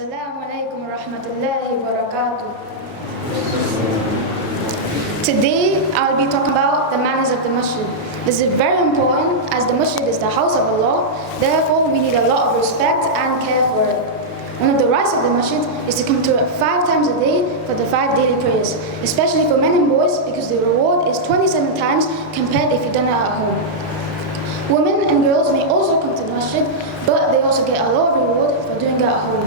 Assalamu alaikum wa rahmatullahi wa barakatuh. Today I'll be talking about the manners of the Masjid. This is very important as the Masjid is the house of Allah, therefore we need a lot of respect and care for it. One of the rights of the Masjid is to come to it 5 times a day for the 5 daily prayers, especially for men and boys because the reward is 27 times compared if you've done it at home. Women and girls may also come to the Masjid, but they also get a lot of reward for doing it at home.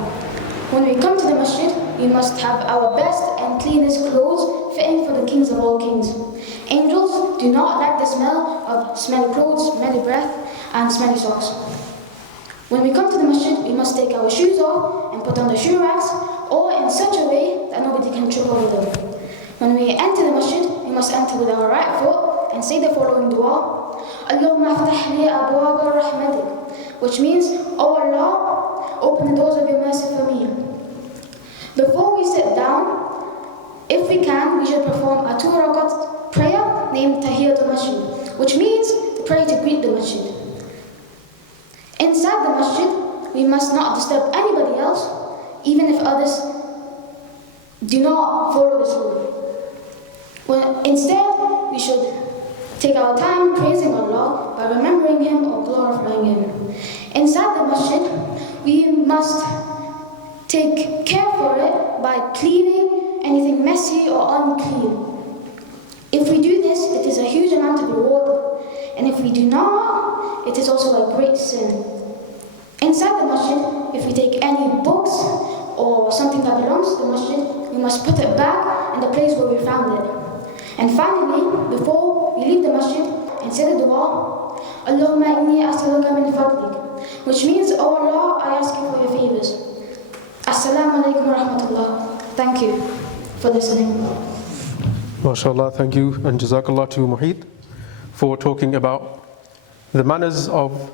When we come to the Masjid, we must have our best and cleanest clothes fitting for the kings of all kings. Angels do not like the smell of smelly clothes, smelly breath, and smelly socks. When we come to the Masjid, we must take our shoes off and put on the shoe racks, or in such a way that nobody can trip over them. When we enter the Masjid, we must enter with our right foot and say the following dua, Allahumma aftah li abwaaba rahmatik, which means, Oh Allah, open the doors of your mercy for me. Before we sit down, if we can, we should perform a 2 rakat prayer named Tahiyatul Masjid, which means the prayer to greet the Masjid. Inside the Masjid, we must not disturb anybody else, even if others do not follow this rule. Instead, we should take our time praising Allah by remembering Him or glorifying Him. Inside the Masjid, we must take care for it by cleaning anything messy or unclean. If we do this, it is a huge amount of reward, and if we do not, it is also a great sin. Inside the Masjid, if we take any books or something that belongs to the Masjid, we must put it back in the place where we found it. And finally, before we leave the Masjid and say the dua, Allahumma inni as'aluka min fadlik, which means, Oh Allah, I ask you for your favors. Assalamu alaikum wa rahmatullah. Thank you for listening. MashaAllah, thank you, and Jazakallah to Muhit for talking about the manners of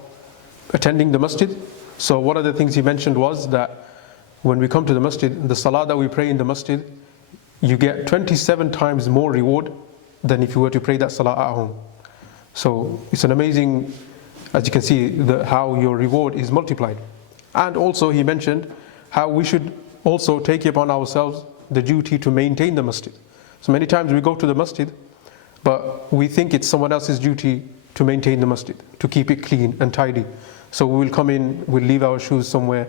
attending the Masjid. So one of the things he mentioned was that when we come to the Masjid, the salah that we pray in the Masjid, you get 27 times more reward than if you were to pray that salah at home. So it's an amazing, as you can see, how your reward is multiplied. And also he mentioned how we should also take upon ourselves the duty to maintain the Masjid. So many times we go to the Masjid, but we think it's someone else's duty to maintain the Masjid, to keep it clean and tidy. So we will come in, we'll leave our shoes somewhere,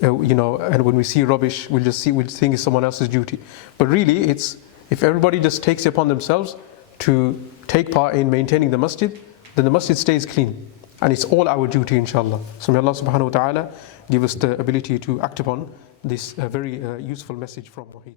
and when we see rubbish, we'll think it's someone else's duty. But really, it's if everybody just takes it upon themselves to take part in maintaining the Masjid, then the Masjid stays clean. And it's all our duty, inshallah. So may Allah subhanahu wa ta'ala give us the ability to act upon this very useful message from Muhit.